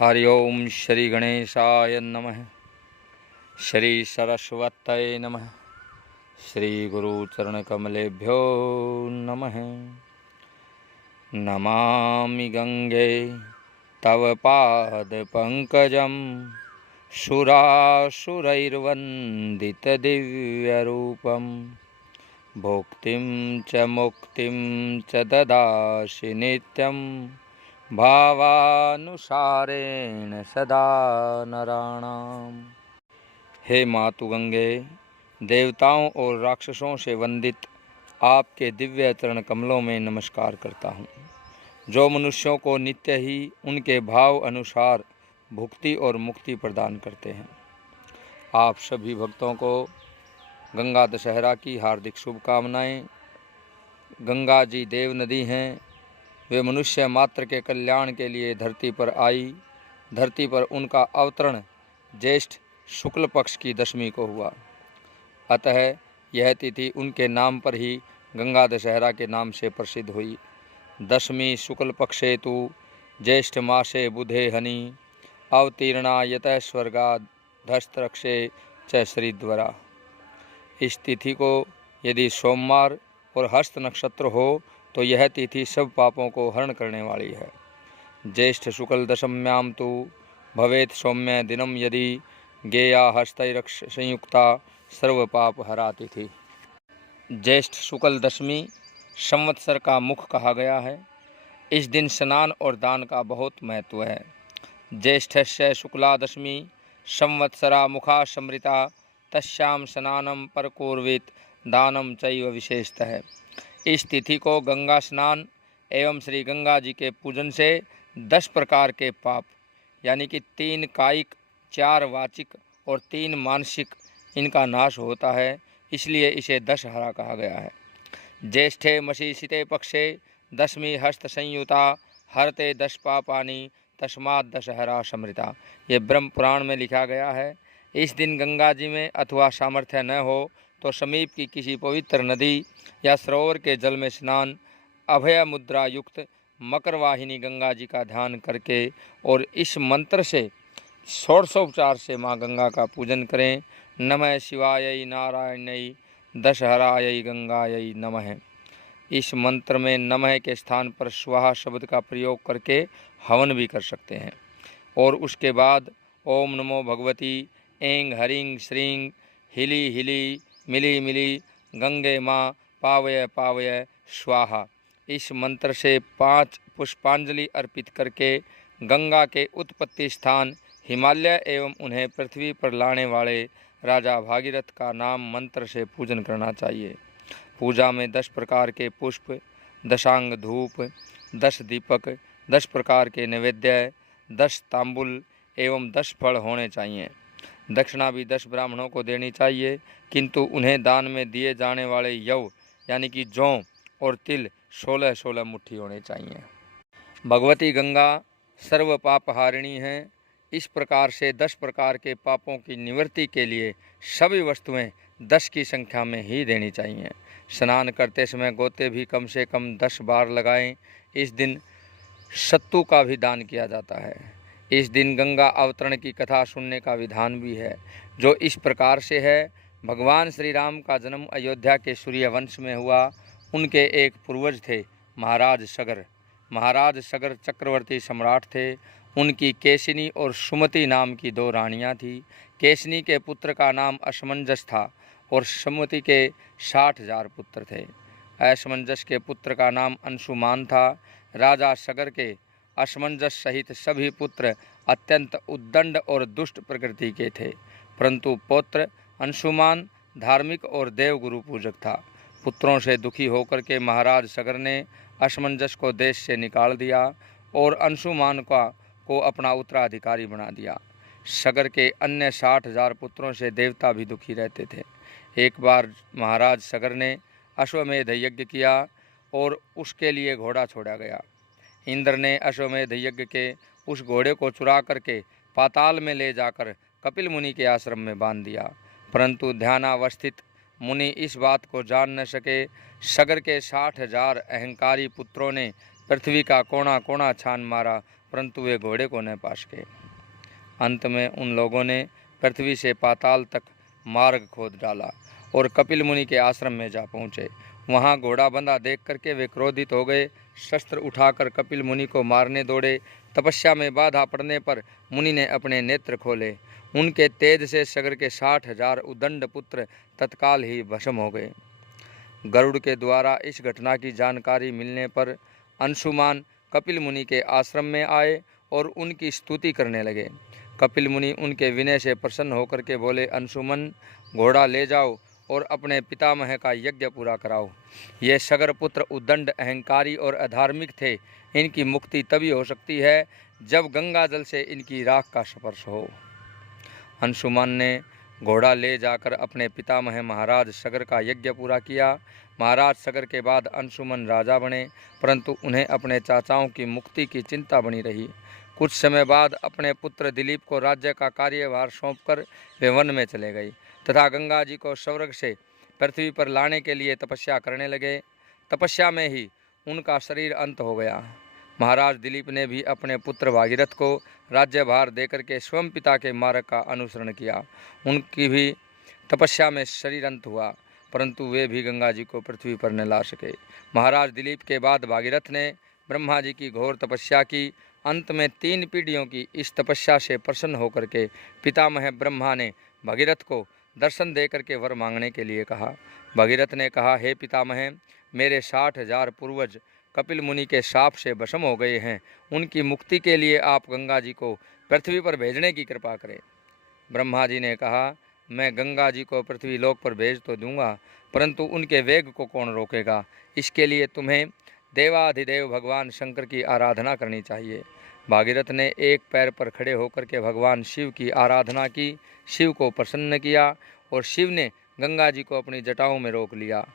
हरि ओम श्री गणेशाय नमः। श्री सरस्वत्यै नमः। श्री गुरुचरणकमलेभ्यो नमः। नमामि गंगे तव पादपङ्कजं सुरासुरैर्वन्दितदिव्यरूपं भोक्तिं च मुक्तिं च ददासि नित्यं भावानुसारेण सदा नराणाम। हे मातु गंगे, देवताओं और राक्षसों से वंदित आपके दिव्य चरण कमलों में नमस्कार करता हूँ, जो मनुष्यों को नित्य ही उनके भाव अनुसार भुक्ति और मुक्ति प्रदान करते हैं। आप सभी भक्तों को गंगा दशहरा की हार्दिक शुभकामनाएं। गंगा जी देव नदी हैं, वे मनुष्य मात्र के कल्याण के लिए धरती पर आई। धरती पर उनका अवतरण ज्येष्ठ शुक्ल पक्ष की दशमी को हुआ, अतः यह तिथि उनके नाम पर ही गंगा दशहरा के नाम से प्रसिद्ध हुई। दशमी शुक्ल पक्षे तु ज्येष्ठ मासे बुधे हनि अवतीर्णा यतः स्वर्गाधस्तरक्षे च श्रीद्वरा। इस तिथि को यदि सोमवार और हस्त नक्षत्र हो तो यह तिथि सब पापों को हरण करने वाली है। ज्येष्ठ शुक्ल दशम्यां तु भवेत् सौम्य दिनम यदि गेया हस्तैरक्ष संयुक्ता सर्व पाप हरा तिथि। ज्येष्ठ शुक्ल दशमी संवत्सर का मुख कहा गया है। इस दिन स्नान और दान का बहुत महत्व है। ज्येष्ठस्य शुक्ला दशमी संवत्सरा मुखा समृता तस्याम स्नानम परकोर्वित दानम चैव विशेषतः। इस तिथि को गंगा स्नान एवं श्री गंगा जी के पूजन से 10 प्रकार के पाप यानी कि 3 कायिक, 4 वाचिक और 3 मानसिक इनका नाश होता है, इसलिए इसे दशहरा कहा गया है। ज्येष्ठे मशीषिते पक्षे दशमी हस्त संयुता हरते 10 पापानि तस्मात् दशहरा समृता। ये ब्रह्म पुराण में लिखा गया है। इस दिन गंगा जी में अथवा सामर्थ्य न हो तो समीप की किसी पवित्र नदी या सरोवर के जल में स्नान, अभय मुद्रा युक्त मकर वाहिनी गंगा जी का ध्यान करके और इस मंत्र से षोडशोपचार से माँ गंगा का पूजन करें। नमः शिवायै नारायण्यै दशहरायै गंगायै नमः। इस मंत्र में नमः के स्थान पर स्वाहा शब्द का प्रयोग करके हवन भी कर सकते हैं। और उसके बाद ओम नमो भगवती ऐं ह्रीं श्रीं हिली हिली मिली मिली गंगे माँ पावय पावय स्वाहा। इस मंत्र से 5 पुष्पांजलि अर्पित करके गंगा के उत्पत्ति स्थान हिमालय एवं उन्हें पृथ्वी पर लाने वाले राजा भागीरथ का नाम मंत्र से पूजन करना चाहिए। पूजा में 10 प्रकार के पुष्प, 10 धूप, 10 दीपक, 10 प्रकार के नैवेद्य, 10 तांबुल एवं 10 फल होने चाहिए। दक्षिणा भी 10 ब्राह्मणों को देनी चाहिए, किंतु उन्हें दान में दिए जाने वाले यव यानी कि जौ और तिल 16-16 मुट्ठी होने चाहिए। भगवती गंगा सर्व पापहारिणी हैं। इस प्रकार से 10 प्रकार के पापों की निवृत्ति के लिए सभी वस्तुएं 10 की संख्या में ही देनी चाहिए। स्नान करते समय गोते भी कम से कम 10 बार लगाएं। इस दिन सत्तू का भी दान किया जाता है। इस दिन गंगा अवतरण की कथा सुनने का विधान भी है, जो इस प्रकार से है। भगवान श्री राम का जन्म अयोध्या के सूर्यवंश में हुआ। उनके एक पूर्वज थे महाराज सगर। महाराज सगर चक्रवर्ती सम्राट थे। उनकी केशिनी और सुमति नाम की 2 रानियां थीं। केशिनी के पुत्र का नाम असमंजस था और सुमति के 60,000 पुत्र थे। असमंजस के पुत्र का नाम अंशुमान था। राजा सगर के असमंजस सहित सभी पुत्र अत्यंत उद्दंड और दुष्ट प्रकृति के थे, परंतु पौत्र अंशुमान धार्मिक और देवगुरु पूजक था। पुत्रों से दुखी होकर के महाराज सगर ने असमंजस को देश से निकाल दिया और अंशुमान को अपना उत्तराधिकारी बना दिया। सगर के अन्य 60,000 पुत्रों से देवता भी दुखी रहते थे। एक बार महाराज सगर ने अश्वमेध यज्ञ किया और उसके लिए घोड़ा छोड़ा गया। इंद्र ने अश्वमेध यज्ञ के उस घोड़े को चुरा करके पाताल में ले जाकर कपिल मुनि के आश्रम में बांध दिया, परंतु ध्यानावस्थित मुनि इस बात को जान न सके। सगर के 60,000 अहंकारी पुत्रों ने पृथ्वी का कोना कोना छान मारा, परंतु वे घोड़े को न पा सके। अंत में उन लोगों ने पृथ्वी से पाताल तक मार्ग खोद डाला और कपिल मुनि के आश्रम में जा पहुँचे। वहाँ घोड़ा बंधा देख करके वे क्रोधित हो गए। शस्त्र उठाकर कपिल मुनि को मारने दौड़े। तपस्या में बाधा पड़ने पर मुनि ने अपने नेत्र खोले। उनके तेज से सगर के 60,000 उदंड पुत्र तत्काल ही भस्म हो गए। गरुड़ के द्वारा इस घटना की जानकारी मिलने पर अंशुमान कपिल मुनि के आश्रम में आए और उनकी स्तुति करने लगे। कपिल मुनि उनके विनय से प्रसन्न होकर के बोले, अंशुमन, घोड़ा ले जाओ और अपने पितामह का यज्ञ पूरा कराओ। ये सगर पुत्र उद्दंड, अहंकारी और अधार्मिक थे। इनकी मुक्ति तभी हो सकती है जब गंगा जल से इनकी राख का स्पर्श हो। अंशुमान ने घोड़ा ले जाकर अपने पितामह महाराज सगर का यज्ञ पूरा किया। महाराज सगर के बाद अंशुमन राजा बने, परंतु उन्हें अपने चाचाओं की मुक्ति की चिंता बनी रही। कुछ समय बाद अपने पुत्र दिलीप को राज्य का कार्यभार सौंपकर वे वन में चले गए तथा गंगा जी को स्वर्ग से पृथ्वी पर लाने के लिए तपस्या करने लगे। तपस्या में ही उनका शरीर अंत हो गया। महाराज दिलीप ने भी अपने पुत्र भागीरथ को राज्यभार देकर के स्वयं पिता के मार्ग का अनुसरण किया। उनकी भी तपस्या में शरीर अंत हुआ, परंतु वे भी गंगा जी को पृथ्वी पर न ला सके। महाराज दिलीप के बाद भागीरथ ने ब्रह्मा जी की घोर तपस्या की। अंत में 3 पीढ़ियों की इस तपस्या से प्रसन्न होकर के पितामह ब्रह्मा ने भागीरथ को दर्शन देकर के वर मांगने के लिए कहा। भागीरथ ने कहा, हे पितामह, मेरे 60,000 पूर्वज कपिल मुनि के शाप से भस्म हो गए हैं। उनकी मुक्ति के लिए आप गंगा जी को पृथ्वी पर भेजने की कृपा करें। ब्रह्मा जी ने कहा, मैं गंगा जी को पृथ्वी लोक पर भेज तो दूंगा, परंतु उनके वेग को कौन रोकेगा। इसके लिए तुम्हें देवाधिदेव भगवान शंकर की आराधना करनी चाहिए। भागीरथ ने एक पैर पर खड़े होकर के भगवान शिव की आराधना की। शिव को प्रसन्न किया और शिव ने गंगा जी को अपनी जटाओं में रोक लिया।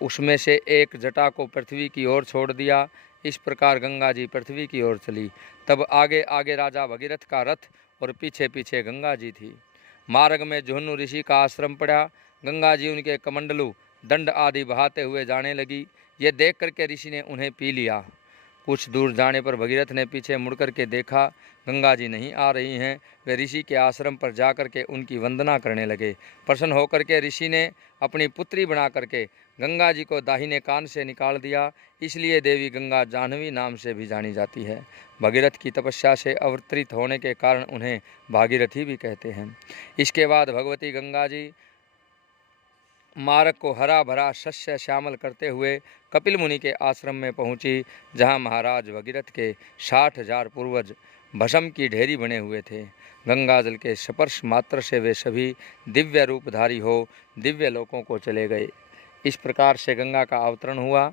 उसमें से एक जटा को पृथ्वी की ओर छोड़ दिया। इस प्रकार गंगा जी पृथ्वी की ओर चली। तब आगे आगे राजा भगीरथ का रथ और पीछे पीछे गंगा जी थी। मार्ग में जुहन्नु ऋषि का आश्रम पड़ा। गंगा जी उनके कमंडलू, दंड आदि बहाते हुए जाने लगी। ये देख करके ऋषि ने उन्हें पी लिया। कुछ दूर जाने पर भगीरथ ने पीछे मुड़ करके देखा, गंगा जी नहीं आ रही हैं। वे ऋषि के आश्रम पर जा करके उनकी वंदना करने लगे। प्रसन्न होकर के ऋषि ने अपनी पुत्री बना करके गंगा जी को दाहिने कान से निकाल दिया। इसलिए देवी गंगा जाह्नवी नाम से भी जानी जाती है। भगीरथ की तपस्या से अवतरित होने के कारण उन्हें भागीरथी भी कहते हैं। इसके बाद भगवती गंगा जी मार्ग को हरा भरा शस्य श्यामल करते हुए कपिल मुनि के आश्रम में पहुंची, जहां महाराज भगीरथ के 60,000 पूर्वज भस्म की ढेरी बने हुए थे। गंगा जल के स्पर्श मात्र से वे सभी दिव्य रूपधारी हो दिव्य लोकों को चले गए। इस प्रकार से गंगा का अवतरण हुआ।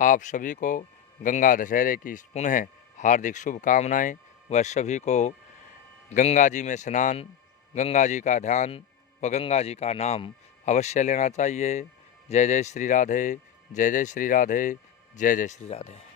आप सभी को गंगा दशहरे की पुनः हार्दिक शुभकामनाएं। व सभी को गंगा जी में स्नान, गंगा जी का ध्यान व गंगा जी का नाम अवश्य लेना चाहिए। जय जय श्री राधे, जय जय श्री राधे, जय जय श्री राधे।